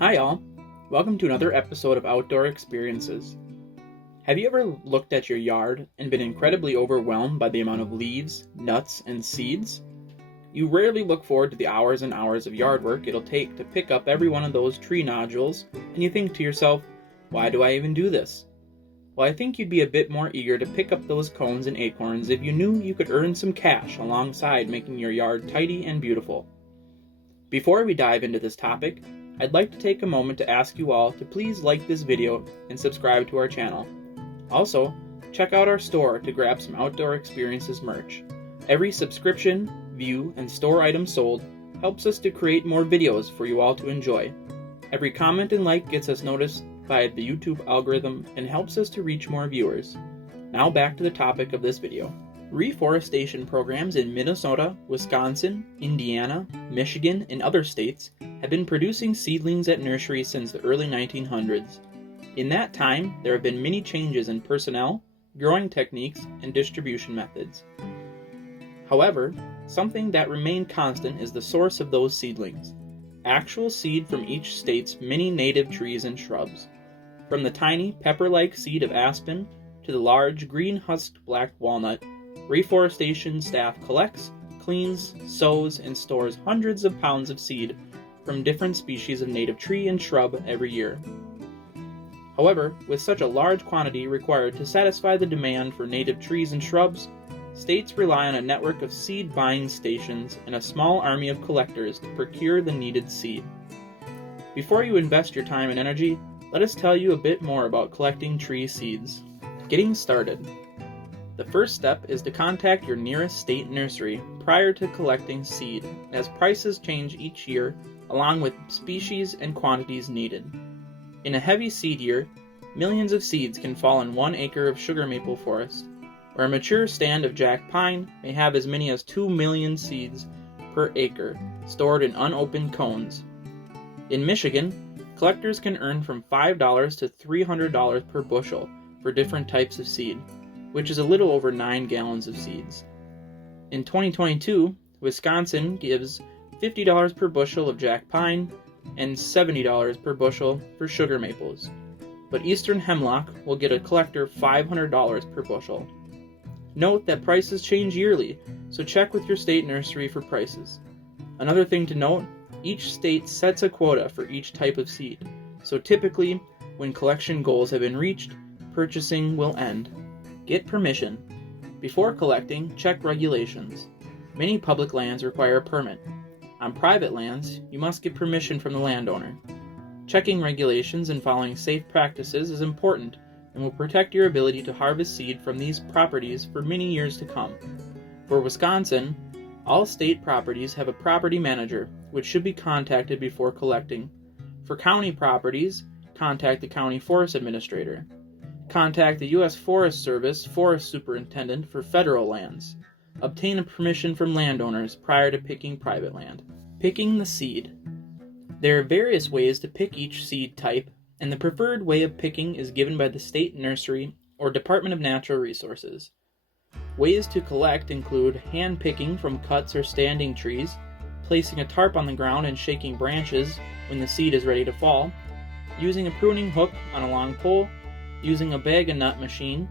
Hi all, welcome to another episode of Outdoor Experiences. Have you ever looked at your yard and been incredibly overwhelmed by the amount of leaves, nuts, and seeds? You rarely look forward to the hours and hours of yard work it'll take to pick up every one of those tree nodules, and you think to yourself, why do I even do this? Well, I think you'd be a bit more eager to pick up those cones and acorns if you knew you could earn some cash alongside making your yard tidy and beautiful. Before we dive into this topic, I'd like to take a moment to ask you all to please like this video and subscribe to our channel. Also, check out our store to grab some Outdoor Experiences merch. Every subscription, view, and store item sold helps us to create more videos for you all to enjoy. Every comment and like gets us noticed by the YouTube algorithm and helps us to reach more viewers. Now back to the topic of this video. Reforestation programs in Minnesota, Wisconsin, Indiana, Michigan, and other states have been producing seedlings at nurseries since the early 1900s. In that time, there have been many changes in personnel, growing techniques, and distribution methods. However, something that remained constant is the source of those seedlings: actual seed from each state's many native trees and shrubs. From the tiny pepper-like seed of aspen to the large green-husked black walnut, reforestation staff collects, cleans, sows, and stores hundreds of pounds of seed from different species of native tree and shrub every year. However, with such a large quantity required to satisfy the demand for native trees and shrubs, states rely on a network of seed buying stations and a small army of collectors to procure the needed seed. Before you invest your time and energy, let us tell you a bit more about collecting tree seeds. Getting started. The first step is to contact your nearest state nursery prior to collecting seed, as prices change each year along with species and quantities needed. In a heavy seed year, millions of seeds can fall in 1 acre of sugar maple forest, where a mature stand of jack pine may have as many as 2 million seeds per acre, stored in unopened cones. In Michigan, collectors can earn from $5 to $300 per bushel for different types of seed, which is a little over 9 gallons of seeds. In 2022, Wisconsin gives $50 per bushel of jack pine and $70 per bushel for sugar maples, but eastern hemlock will get a collector $500 per bushel. Note that prices change yearly, so check with your state nursery for prices. Another thing to note, each state sets a quota for each type of seed, so typically, when collection goals have been reached, purchasing will end. Get permission. Before collecting, check regulations. Many public lands require a permit. On private lands, you must get permission from the landowner. Checking regulations and following safe practices is important and will protect your ability to harvest seed from these properties for many years to come. For Wisconsin, all state properties have a property manager, which should be contacted before collecting. For county properties, contact the county forest administrator. Contact the U.S. Forest Service Forest Superintendent for federal lands. Obtain a permission from landowners prior to picking private land. Picking the seed. There are various ways to pick each seed type, and the preferred way of picking is given by the state nursery or Department of Natural Resources. Ways to collect include hand picking from cuts or standing trees, placing a tarp on the ground and shaking branches when the seed is ready to fall, using a pruning hook on a long pole, using a bag-and-nut machine,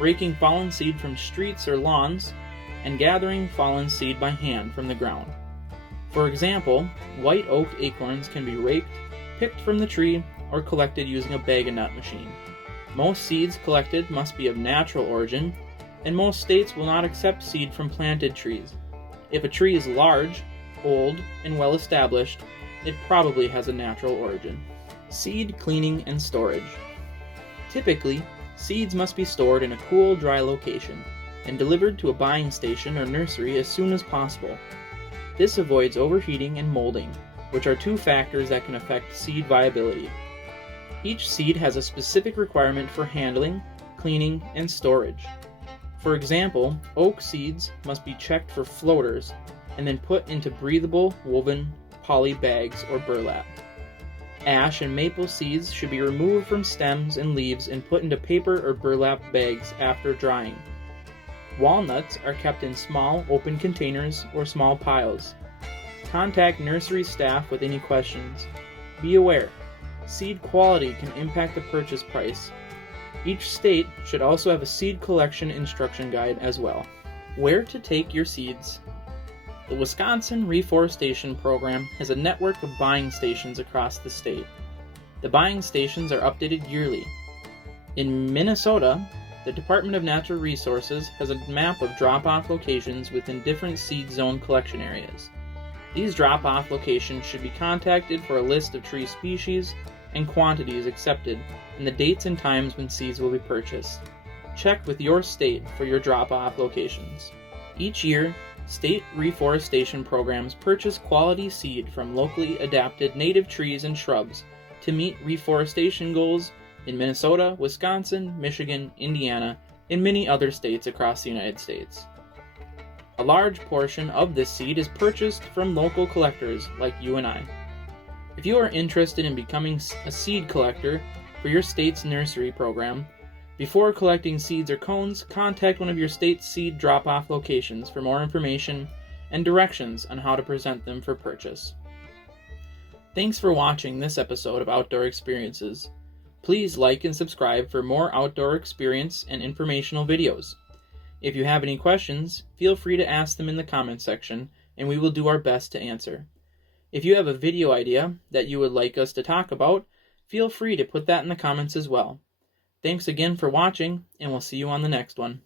raking fallen seed from streets or lawns, and gathering fallen seed by hand from the ground. For example, white oak acorns can be raked, picked from the tree, or collected using a bag-and-nut machine. Most seeds collected must be of natural origin, and most states will not accept seed from planted trees. If a tree is large, old, and well established, it probably has a natural origin. Seed cleaning and storage. Typically, seeds must be stored in a cool, dry location and delivered to a buying station or nursery as soon as possible. This avoids overheating and molding, which are 2 factors that can affect seed viability. Each seed has a specific requirement for handling, cleaning, and storage. For example, oak seeds must be checked for floaters and then put into breathable woven poly bags or burlap. Ash and maple seeds should be removed from stems and leaves and put into paper or burlap bags after drying. Walnuts are kept in small, open containers or small piles. Contact nursery staff with any questions. Be aware, seed quality can impact the purchase price. Each state should also have a seed collection instruction guide as well. Where to take your seeds. The Wisconsin Reforestation Program has a network of buying stations across the state. The buying stations are updated yearly. In Minnesota, the Department of Natural Resources has a map of drop-off locations within different seed zone collection areas. These drop-off locations should be contacted for a list of tree species and quantities accepted and the dates and times when seeds will be purchased. Check with your state for your drop-off locations. Each year, state reforestation programs purchase quality seed from locally adapted native trees and shrubs to meet reforestation goals in Minnesota, Wisconsin, Michigan, Indiana, and many other states across the United States. A large portion of this seed is purchased from local collectors like you and I. If you are interested in becoming a seed collector for your state's nursery program, before collecting seeds or cones, contact one of your state's seed drop-off locations for more information and directions on how to present them for purchase. Thanks for watching this episode of Outdoor Experiences. Please like and subscribe for more outdoor experience and informational videos. If you have any questions, feel free to ask them in the comments section, and we will do our best to answer. If you have a video idea that you would like us to talk about, feel free to put that in the comments as well. Thanks again for watching, and we'll see you on the next one.